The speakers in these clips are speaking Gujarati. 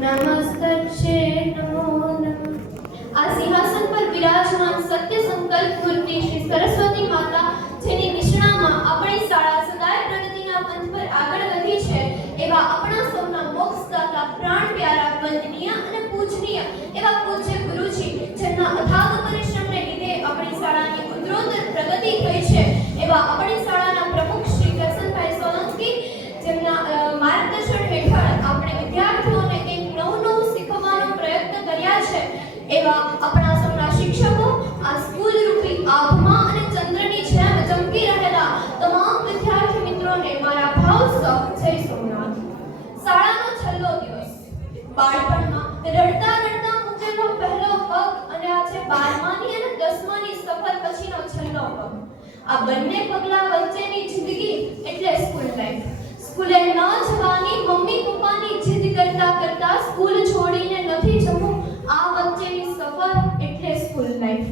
નમસ્તસ્ય નમો નમઃ। આ સિંહાસન પર વિરાજમાન સત્ય સંકલ્પ મૂર્તિ શ્રી સરસ્વતી માતા, જેની નિષ્ણામાં આપણી શાળા સદાય પ્રગતિના પંથ પર આગળ વધી છે, એવા આપણા સૌના મોક્ષદાતા, પ્રાણ પ્યારા, વંદનીય અને પૂજનીય એવા પૂજ્ય ગુરુજી, જેમના અથાગ પરિશ્રમને લીધે આપણી શાળાની ઉત્તરોત્તર પ્રગતિ થઈ છે, એવા આપણી શાળાના પ્રમુખ શ્રી કરસનભાઈ સોલંકી, જેમના માર્ગદર્શન હેઠળ આપણે વિદ્યાર્થીઓને કંઈક નવું શીખવવાનો પ્રયત્ન કર્યા છે, એવા આપણા સૌના શિક્ષકો, આ સ્કૂલ રૂપી આભમાં અને ચંદ્રની જેમ ચમકી રહેલા તમામ વિદ્યાર્થી મિત્રોને મારા ભાવસભર જય સોમનાથ। શાળાનો છેલ્લો દિવસ, બાળપણમાં રડતા રડતા મૂકેલો પહેલો પગ અને આજે 12માની અને 10માની સફર પછીનો છેલ્લો પગ, આ બંને પગલા વચ્ચેની જિંદગી એટલે સ્કૂલ લાઈફ। સ્કૂલે ન જવાની મમ્મી પપ્પાની જીદ કરતા કરતા સ્કૂલ છોડીને નથી જવું, આ વચ્ચેની સફર એટલે સ્કૂલ લાઈફ।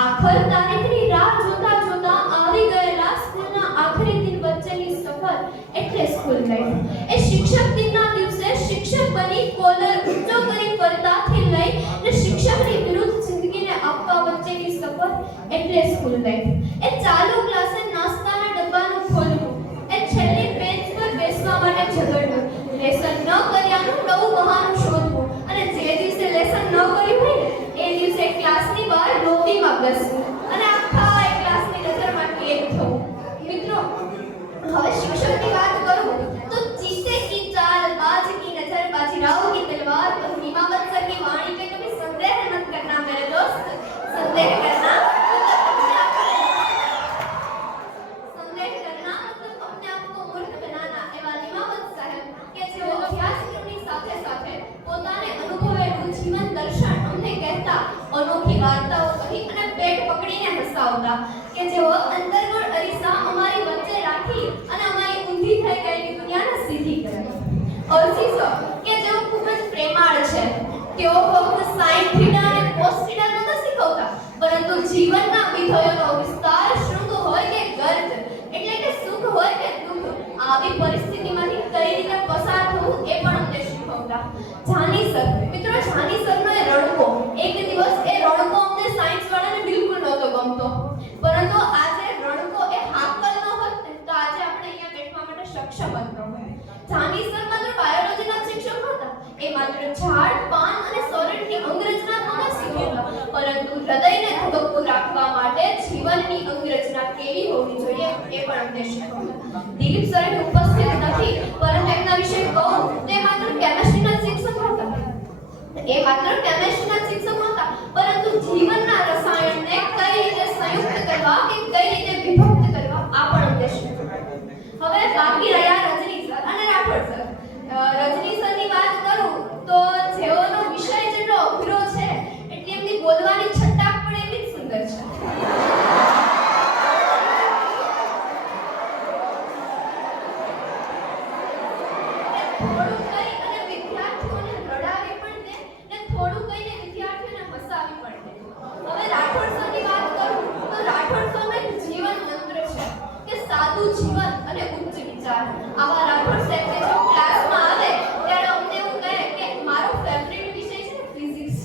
આખર તારીખની રાહ જોતા જોતા આવી ગયેલા સ્કૂલના આખરી દિન વચ્ચેની સફર એટલે સ્કૂલ લાઈફ। એ શિક્ષક દિનના દિવસે શિક્ષક બની કોલર ઊંચો કરી ફરતાથી લઈ ને શિક્ષકની વિરુદ્ધ જિંદગીને આપવા વચ્ચેની સફર એટલે સ્કૂલ લાઈફ। એ ચાલુ ક્લાસે નાસ્તાના ડબ્બાનું ખોલવું, એ છેલ્લી બેન્ચ પર બેસવા માટે ઝઘડવું, લેસન ન કર્યાનું નવું બહાનું શોધવું, અને જે દિવસે લેસન ન કર્યું હોય ને એ દિવસે ક્લાસની બહાર લોબીમાં બેસવું અને આખા એ ક્લાસની નજરમાંથી એક થવું। મિત્રો, હવે શિક્ષકની વાત કરું તો ચીસે કી ચાલ, बाज की नजर, बाजीराव की तलवार, और नीमावत सर की वाणी पे कभी संदेह मत करना मेरे दोस्त, संदेह करना मतलब अपने आप को मूर्ख बनाना। एवा नीमावत साहेब કે જેઓ અભ્યાસક્રમની સાથે સાથે પોતાને અનુભવેલું જીવન દર્શન અમને કહેતા, અનોખી વાર્તાઓ કહી અને પેટ પકડીને હસાવતા, કે જેઓ અંતર્ગોળ અરીસા અમારી વચ્ચે રાખી અને અમારી ઊંધી થઈ ગયેલી દુનિયાને સીધી કરે। અર્થીસો કે જેઓ ખૂબ જ પ્રેમાળ છે, તેઓ ફક્ત સાઇન થીટા અને કોસ થીટા નહોતા શીખવતા, પરંતુ જીવનના વિધેયોનો વિસ્તાર શૃંગ હોય કે ગર્દ, એટલે કે સુખ હોય કે દુઃખ, આવી પરિસ્થિતિમાંથી કઈ રીતે પસાર થવું એ પણ અમને શીખવતા। જાની સર, મિત્રો, જાની સરનો એ રડકો, એક દિવસ એ રડકો અમને સાયન્સ વાળાને બિલકુલ નહોતો ગમતો, પરંતુ આજે રડકો એ હાકલ ન હોત તો આજે આપણે અહીંયા બેઠવા માટે સક્ષમ જ ન હોત। જાની સર માત્ર બાયોલોજીના શિક્ષક હતા, એ માત્ર ઝાડ, પાન અને સોરઠની અંગરચના નહોતા શીખવતા, પરંતુ હૃદયને ધબકતું રાખવા માટે જીવનની અંગરચના કેવી હોવી જોઈએ એ પણ અમને શીખવતા। દિલીપ સર ઉપસ્થિત નથી, પરંતુ એમના વિશે કહું તો એ માત્ર કેમેસ્ટ્રીના શિક્ષક હતા, પરંતુ જીવનના રસાયણને કઈ રીતે સંયુક્ત કરવા કે કઈ રીતે વિભક્ત કરવા આ પણ અમને શીખવતા। હવે બાકી રહ્યા રજની સર અને રાઠોડ સર। રજની સરની વાત કરું તો જેઓનો વિષય જેટલો અઘરો છે એટલી એમની બોલવાની છટ્ટા પણ એવી જ સુંદર છે। થોડું કઈ અને વિદ્યાર્થીઓને રડાવી પણ દે ને થોડું કઈને વિદ્યાર્થીઓને હસાવી પણ દે। હવે રાઠોડ સરની વાત કરું તો રાઠોડ સરનો એક જીવન મંત્ર છે કે સાદું જીવન અને ઉચ્ચ વિચાર। આવા રાઠોડ સાહેબ કે જો ક્લાસમાં આવે ત્યારે અમને એવું કહે કે મારો ફેવરિટ વિષય છે ફિઝિક્સ,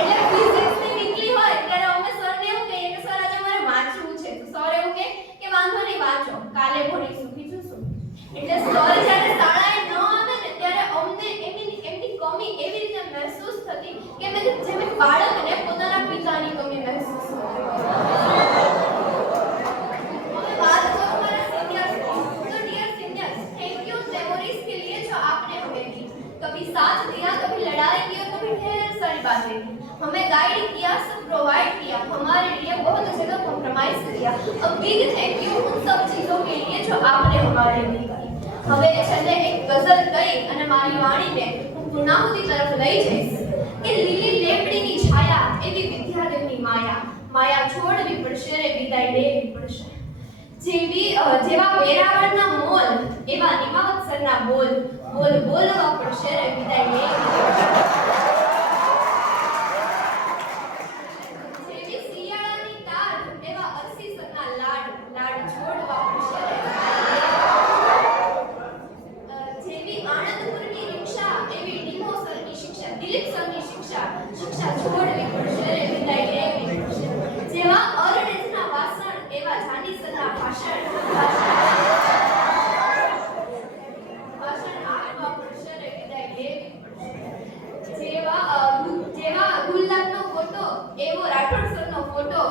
એટલે ફિઝિક્સની વીકલી હોય ત્યારે અમે સરને એવું કહીએ કે સર આજે મારે વાંચવું છે, તો સર એવું કહે કે વાંધો નહીં, વાંચો, કાલે ભણીશું, બીજું શું। એટલે સર જ્યારે શાળાએ ન આવે ને ત્યારે અમને એમની કમી એવી રીતે મહેસૂસ થતી કે જેમ બાળકને પોતાના પિતાની કમી મહેસૂસ થતી। कभी साथ दिया, कभी लड़ाई की और कभी ढेर सारी बातें की, हमें गाइड किया, सब प्रोवाइड किया, हमारे लिए बहुत जगह कॉम्प्रोमाइज किया। अब बिग थैंक यू उन सब चीजों के लिए जो आपने हमारे लिए की। હવે છેલ્લે એક ગઝલ કહી અને મારી વાણીને હું પૂર્ણાહુતિ તરફ લઈ જઈશ કે લીલી લેબડીની છાયા એવી વિદ્યાદેવની માયા છોડવી પડશે રે, વિદાય લેવી પડશે। જેવા વેરાવળના મોલ એવા નિમાવત સરના બોલ બોલવા પડશે રે, વિદાય લેવી પડશે। જેવી શિયાળાની તાર એવા અરસી સરના લાડ છોડવા પડશે રે, જેવી આણંદપુરની રિક્ષા એવી ડીમો ફિલિપ્સની શિક્ષા છોડવી પડશે રે વિદાય લેવી પડશે જેવા અરણેજના વાસણ એવા જાનીસરના ભાષણ આપવા પડશે રે વિદાય લેવી પડશે જેવા ગુલ્લાબનો ફોટો એવો રાઠોડ સરનો ફોટો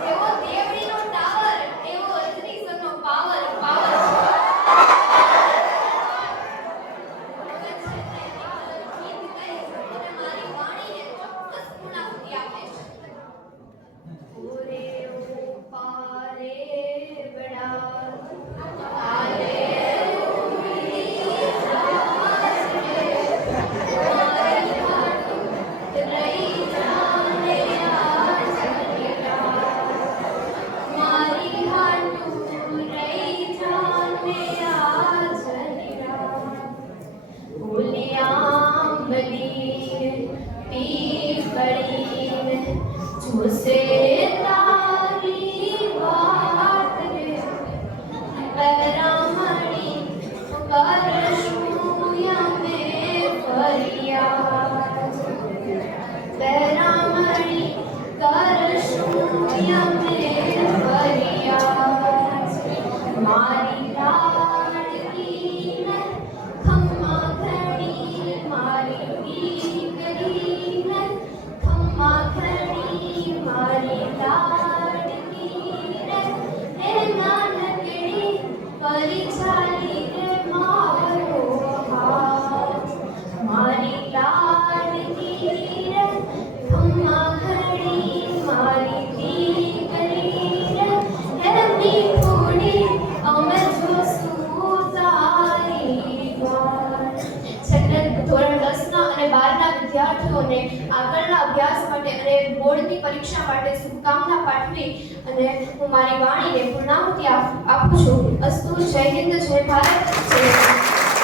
જેવો દેવડીનો ટાવર એવો રજની સરનો પાવર મારી વાણીને ચોક્કસ પૂર્ણાહુતિ આપીશ ઓરે ઓ પારે બડા આલે से तारी बात रे परामणी करशुया में फरियाद परामणी करशुया में फरियाद मारी लाडकी ने खम्मा घड़ी मारी दीकरी ने खम्मा घड़ी मारी लाडकी रे હે નાનકડી પરિચાલી રે મારો હાથ મારી લાડકી રે ખમ્મા ઘડી મારી દીકરી રે હે મીઠુડી અમે જોશું તારી વાત છેલ્લે ધોરણ 10 ના અને 12 ના વિદ્યાર્થીઓને આગળના અભ્યાસ માટે અને બોર્ડની પરીક્ષા માટે શુભકામના પાઠવી અને હું મારી વાણીને પૂર્ણાહુતિ આપું છું. અસ્તુ. જય હિન્દ, જય ભારત, જય